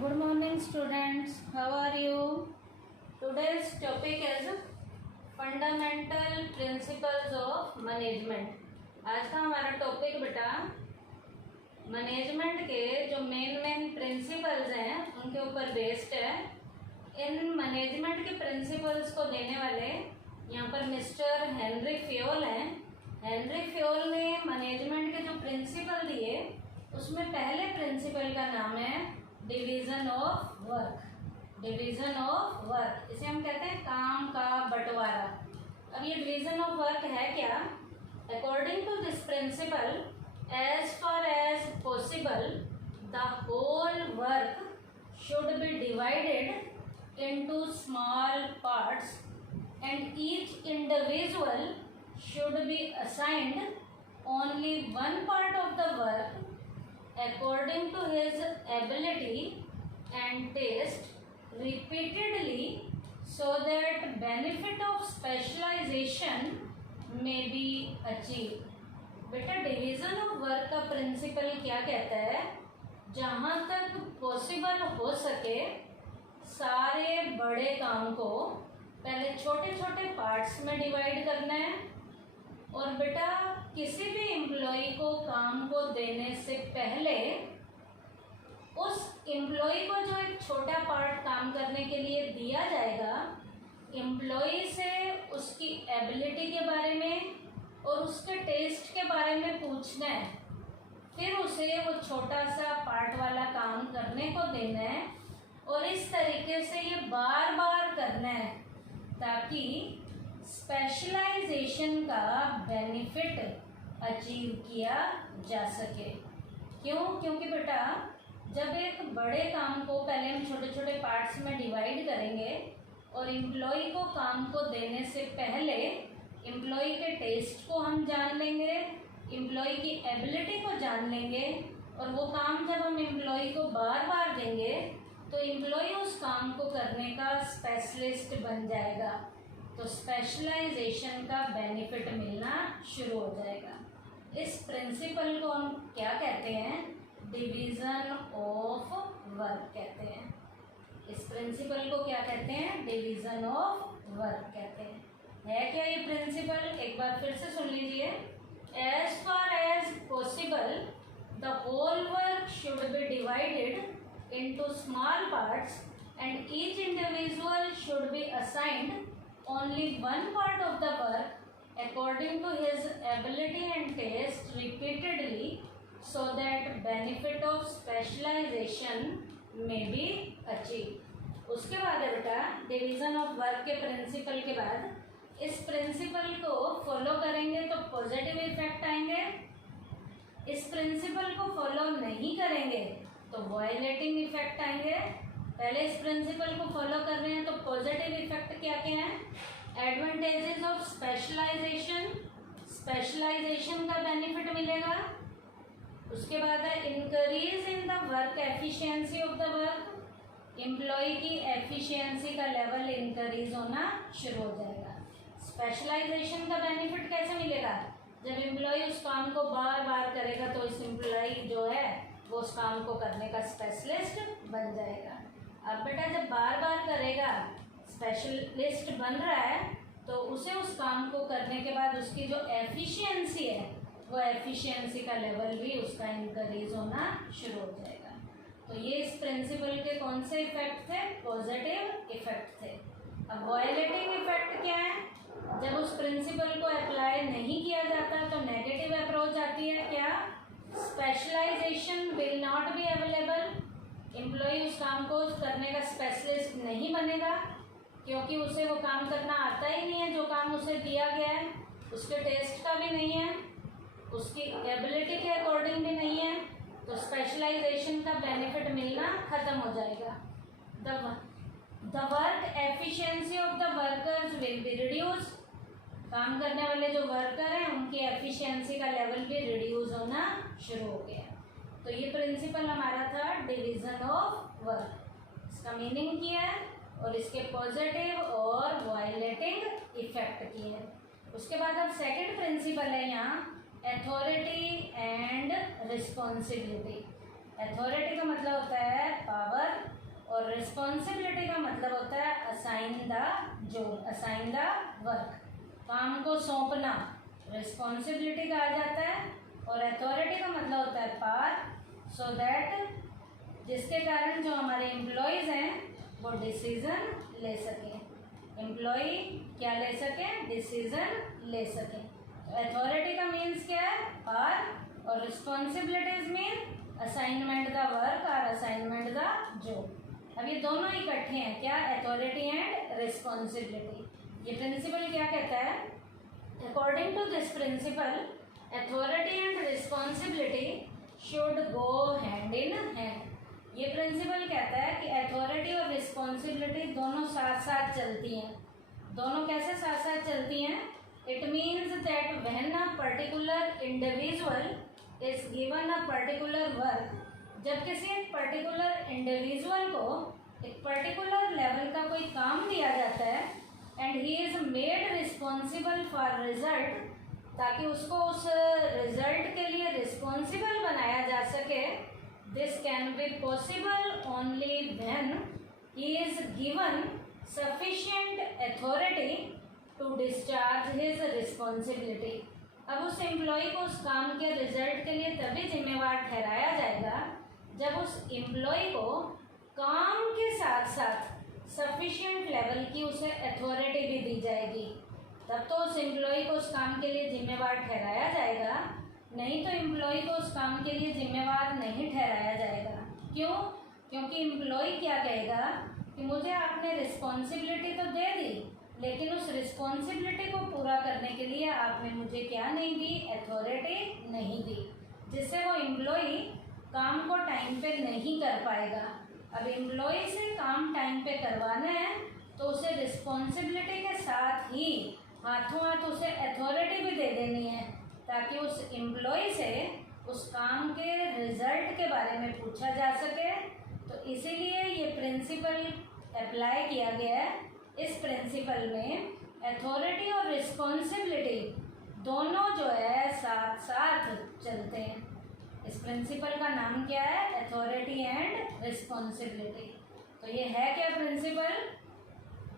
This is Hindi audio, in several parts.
Good morning students, how are you? Today's topic is fundamental principles of management. आज का हमारा टॉपिक बेटा मैनेजमेंट के जो मेन प्रिंसिपल्स हैं उनके ऊपर बेस्ड है। इन मैनेजमेंट के प्रिंसिपल्स को देने वाले यहाँ पर मिस्टर हेनरी फ्योल हैं। हेनरी फ्योल ने मैनेजमेंट के जो प्रिंसिपल दिए उसमें पहले प्रिंसिपल का नाम है division of work. Division of work इसे हम कहते हैं काम का बंटवारा। अब ये डिवीजन ऑफ वर्क है क्या? According to this principle, as far as possible the whole work should be divided into small parts and each individual should be assigned only one part of the work according to his ability and taste repeatedly, so that benefit of specialization may be achieved. बेटा डिवीजन ऑफ वर्क का प्रिंसिपल क्या कहता है? जहाँ तक पॉसिबल हो सके सारे बड़े काम को पहले छोटे छोटे पार्ट्स में डिवाइड करना है और बेटा किसी भी एम्प्लॉय को काम को देने से पहले उस एम्प्लॉय को जो एक छोटा पार्ट काम करने के लिए दिया जाएगा, एम्प्लॉय से उसकी एबिलिटी के बारे में और उसके टेस्ट के बारे में पूछना है। फिर उसे वो छोटा सा पार्ट वाला काम करने को देना है और इस तरीके से ये बार बार करना है ताकि स्पेशलाइजेशन का बेनिफिट अचीव किया जा सके। क्यों? क्योंकि बेटा जब एक बड़े काम को पहले हम छोटे छोटे पार्ट्स में डिवाइड करेंगे और एम्प्लॉय को काम को देने से पहले एम्प्लॉय के टेस्ट को हम जान लेंगे, एम्प्लॉय की एबिलिटी को जान लेंगे और वो काम जब हम एम्प्लॉय को बार बार देंगे तो एम्प्लॉय उस काम को करने का स्पेशलिस्ट बन जाएगा। तो स्पेशलाइजेशन का बेनिफिट मिलना शुरू हो जाएगा। इस प्रिंसिपल को हम क्या कहते हैं? डिवीजन ऑफ वर्क कहते हैं। इस प्रिंसिपल को क्या कहते हैं? डिवीजन ऑफ वर्क कहते हैं। है क्या ये प्रिंसिपल? एक बार फिर से सुन लीजिए। As far as possible the whole work should be divided into small parts and each individual should be assigned only one part of the work according to his ability and taste repeatedly, so that benefit of specialization may be achieved. उसके बाद है बेटा डिवीजन ऑफ वर्क के प्रिंसिपल के बाद इस प्रिंसिपल को फॉलो करेंगे तो पॉजिटिव इफेक्ट आएंगे, इस प्रिंसिपल को फॉलो नहीं करेंगे तो वायलेटिंग इफेक्ट आएंगे। पहले इस प्रिंसिपल को फॉलो कर रहे हैं तो पॉजिटिव इफेक्ट क्या क्या है? एडवांटेजेस ऑफ स्पेशलाइजेशन, स्पेशलाइजेशन का बेनिफिट मिलेगा। उसके बाद है increase in the work efficiency of the work, employee की एफिशिएंसी का लेवल इंक्रीज होना शुरू हो जाएगा। स्पेशलाइजेशन का बेनिफिट कैसे मिलेगा? जब एम्प्लॉय उस काम को बार बार करेगा तो इस एम्प्लॉय जो है वो उस काम को करने का स्पेशलिस्ट बन जाएगा। अब बेटा जब बार बार करेगा, स्पेशलिस्ट बन रहा है तो उसे उस काम को करने के बाद उसकी जो एफिशिएंसी है वो एफिशिएंसी का लेवल भी उसका इंक्रीज होना शुरू हो जाएगा। तो ये इस प्रिंसिपल के कौन से इफेक्ट थे? पॉजिटिव इफेक्ट थे। अब वायलेटिंग इफेक्ट क्या है? जब उस प्रिंसिपल को अप्लाई नहीं किया जाता तो नेगेटिव अप्रोच आती है। क्या? Specialization will not be available, employee उस काम को करने का स्पेशलिस्ट नहीं बनेगा क्योंकि उसे वो काम करना आता ही नहीं है, जो काम उसे दिया गया है उसके टेस्ट का भी नहीं है, उसकी एबिलिटी के अकॉर्डिंग भी नहीं है, तो स्पेशलाइजेशन का बेनिफिट मिलना खत्म हो जाएगा। The work efficiency of the workers will be reduce, काम करने वाले जो वर्कर हैं उनकी एफिशिएंसी का लेवल भी रिड्यूस होना शुरू हो गया। तो ये प्रिंसिपल हमारा था डिवीजन ऑफ वर्क। इसका मीनिंग किया है और इसके पॉजिटिव और वायलेटिंग इफेक्ट किए हैं। उसके बाद अब सेकंड प्रिंसिपल है यहाँ अथॉरिटी एंड रिस्पॉन्सिबिलिटी। अथॉरिटी का मतलब होता है पावर रिस्पॉन्सिबिलिटी का मतलब होता है assign the job, assign the work, काम को सौंपना रिस्पॉन्सिबिलिटी कहा जाता है। और अथॉरिटी का मतलब होता है पावर, सो दैट जिसके कारण जो हमारे एम्प्लॉयज़ हैं वो डिसीज़न ले सकें, एम्प्लॉय क्या ले सकें, डिसीज़न ले सकें। तो अथॉरिटी का मीन्स क्या है, पावर, और responsibilities mean assignment the work और असाइनमेंट द जॉब। अब ये दोनों इकट्ठे हैं, क्या, अथॉरिटी एंड रिस्पॉन्सिबिलिटी। ये प्रिंसिपल क्या कहता है, according to this principle authority and responsibility should go hand in hand. ये प्रिंसिपल कहता है कि अथॉरिटी और रिस्पॉन्सिबिलिटी दोनों साथ साथ चलती हैं। दोनों कैसे साथ साथ चलती हैं, it means that when a particular individual is given a particular work, जब किसी एक पर्टिकुलर इंडिविजुअल को एक पर्टिकुलर लेवल का कोई काम दिया जाता है and he is made responsible for result, ताकि उसको उस रिजल्ट के लिए रिस्पॉन्सिबल बनाया जा सके, this can be possible only when he is given sufficient authority to discharge his responsibility. अब उस एम्प्लॉय को उस काम के रिजल्ट के लिए तभी जिम्मेवार ठहराया जाएगा जब उस एम्प्लॉय को काम के साथ साथ सफिशिएंट लेवल की उसे अथॉरिटी भी दी जाएगी, तब तो उस एम्प्लॉय को उस काम के लिए जिम्मेवार ठहराया जाएगा। नहीं तो एम्प्लॉय को उस काम के लिए जिम्मेवार नहीं ठहराया जाएगा। क्यों? क्योंकि एम्प्लॉय क्या कहेगा कि मुझे आपने रिस्पॉन्सिबिलिटी तो दे दी, लेकिन उस रिस्पॉन्सिबिलिटी को पूरा करने के लिए आपने मुझे क्या नहीं दी, अथॉरिटी नहीं दी, जिससे वो एम्प्लॉय काम को टाइम पे नहीं कर पाएगा। अब एम्प्लॉय से काम टाइम पे करवाना है तो उसे रिस्पॉन्सिबिलिटी के साथ ही हाथों हाथ उसे अथॉरिटी भी दे देनी है, ताकि उस एम्प्लॉय से उस काम के रिजल्ट के बारे में पूछा जा सके। तो इसीलिए ये प्रिंसिपल अप्लाई किया गया है। इस प्रिंसिपल में अथॉरिटी और रिस्पॉन्सिबिलिटी दोनों जो है साथ साथ चलते हैं। इस प्रिंसिपल का नाम क्या है, अथॉरिटी एंड रिस्पॉन्सिबिलिटी। तो ये है क्या principle,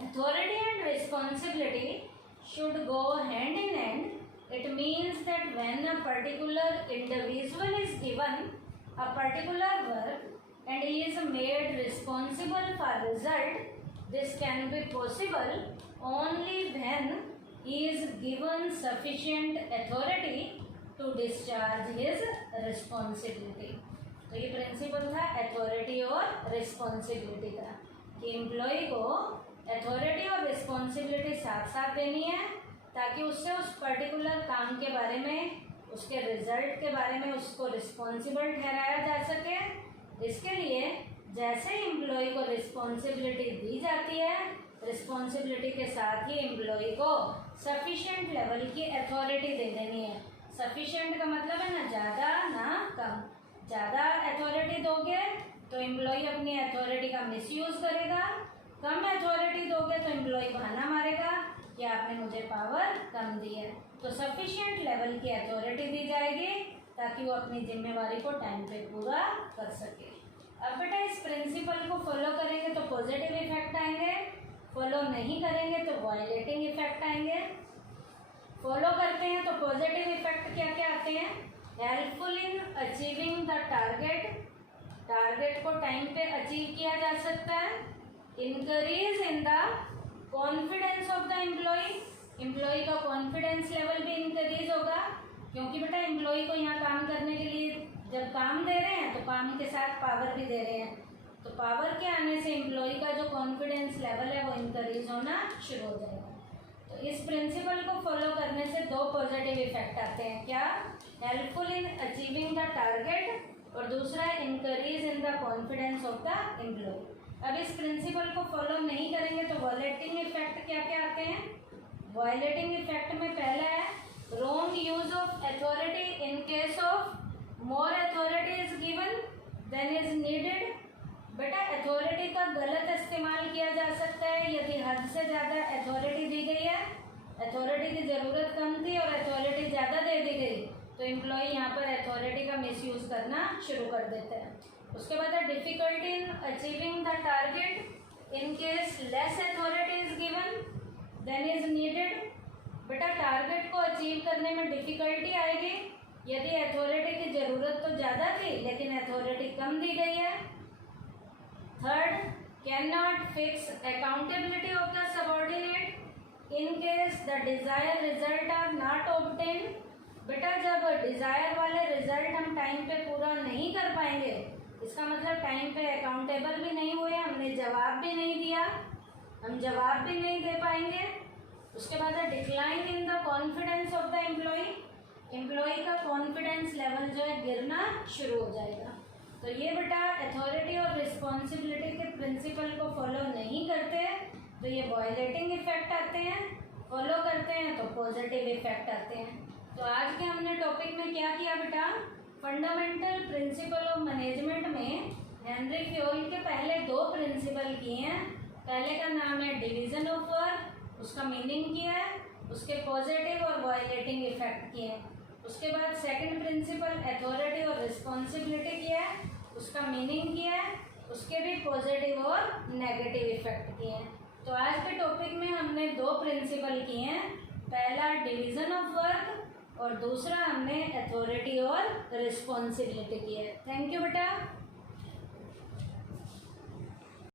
authority and responsibility should go hand in hand. It means that when a particular individual is given a particular work and he is made responsible for result, this can be possible only when he is given sufficient authority to discharge his responsibility. तो ये प्रिंसिपल था अथॉरिटी और रिस्पॉन्सिबिलिटी का, कि एम्प्लॉय को अथॉरिटी और रिस्पॉन्सिबिलिटी साथ साथ देनी है, ताकि उससे उस पर्टिकुलर काम के बारे में, उसके रिजल्ट के बारे में उसको रिस्पॉन्सिबल ठहराया जा सके। इसके लिए जैसे एम्प्लॉय को रिस्पॉन्सिबिलिटी दी जाती है, रिस्पॉन्सिबिलिटी के साथ ही एम्प्लॉय को सफिशिएंट लेवल की अथॉरिटी दे देनी है। सफिशिएंट का मतलब है ना ज़्यादा ना कम। ज़्यादा अथॉरिटी दोगे तो एम्प्लॉय अपनी अथॉरिटी का मिसयूज़ करेगा, कम अथॉरिटी दोगे तो एम्प्लॉय बहाना मारेगा कि आपने मुझे पावर कम दी है। तो सफिशिएंट लेवल की अथॉरिटी दी जाएगी ताकि वो अपनी जिम्मेवारी को टाइम पे पूरा कर सके। अब बेटा इस प्रिंसिपल को फॉलो करेंगे तो पॉजिटिव इफेक्ट आएंगे, फॉलो नहीं करेंगे तो वायलेटिंग इफेक्ट आएंगे। फॉलो करते हैं तो पॉजिटिव इफेक्ट क्या क्या आते हैं, helpful in achieving the target, target को टाइम पे अचीव किया जा सकता है। Increase in the confidence of the employee, employee का कॉन्फिडेंस लेवल भी इंक्रीज होगा, क्योंकि बेटा एम्प्लॉय को यहाँ काम करने के लिए जब काम दे रहे हैं तो काम के साथ पावर भी दे रहे हैं, तो पावर के आने से एम्प्लॉय का जो कॉन्फिडेंस लेवल है वो इंक्रीज होना शुरू हो जाएगा। तो इस प्रिंसिपल को फॉलो करने से दो पॉजिटिव इफेक्ट आते हैं, क्या, helpful in achieving the target, और दूसरा increase in the confidence of the employee. अब इस प्रिंसिपल को फॉलो नहीं करेंगे तो वायलेटिंग इफेक्ट क्या क्या आते हैं। वायलेटिंग इफेक्ट में पहला है wrong use of authority in case of more authority is given than is needed. बेटा अथॉरिटी का गलत इस्तेमाल किया जा सकता है यदि हद से ज़्यादा अथॉरिटी दी गई है, अथॉरिटी की ज़रूरत कम थी और अथॉरिटी ज़्यादा दे दी गई, तो एम्प्लॉय यहाँ पर अथॉरिटी का मिसयूज़ करना शुरू कर देते हैं। उसके बाद है difficulty in achieving the target in case less authority is given than is needed. बेटा टारगेट को अचीव करने में डिफिकल्टी आएगी यदि अथॉरिटी की ज़रूरत तो ज़्यादा थी लेकिन अथॉरिटी कम दी गई है। Third, can not fix accountability of the subordinate in case the desire result are not obtain. बेटा जब डिज़ायर वाले रिजल्ट हम टाइम पे पूरा नहीं कर पाएंगे इसका मतलब टाइम पे अकाउंटेबल भी नहीं हुए, हमने जवाब भी नहीं दिया, हम जवाब भी नहीं दे पाएंगे। उसके बाद है decline in the confidence of the employee का कॉन्फिडेंस लेवल जो है गिरना शुरू हो जाएगा। तो ये बेटा अथॉरिटी और रिस्पॉन्सिबिलिटी के प्रिंसिपल को फॉलो नहीं करते हैं तो ये वायलेटिंग इफेक्ट आते हैं, फॉलो करते हैं तो पॉजिटिव इफेक्ट आते हैं। तो आज के हमने टॉपिक में क्या किया बेटा, फंडामेंटल प्रिंसिपल ऑफ मैनेजमेंट में हेनरी फ्योल के पहले दो प्रिंसिपल किए हैं। पहले का नाम है डिवीजन ऑफ वर्क, उसका मीनिंग किया है, उसके पॉजिटिव और वायलेटिंग इफेक्ट किए हैं। उसके बाद सेकंड प्रिंसिपल अथॉरिटी और रिस्पॉन्सिबिलिटी किया है, उसका मीनिंग किया है, उसके भी पॉजिटिव और नेगेटिव इफेक्ट किए हैं। तो आज के टॉपिक में हमने दो प्रिंसिपल किए हैं, पहला डिवीजन ऑफ वर्क और दूसरा हमने अथॉरिटी और रिस्पॉन्सिबिलिटी की है। थैंक यू बेटा।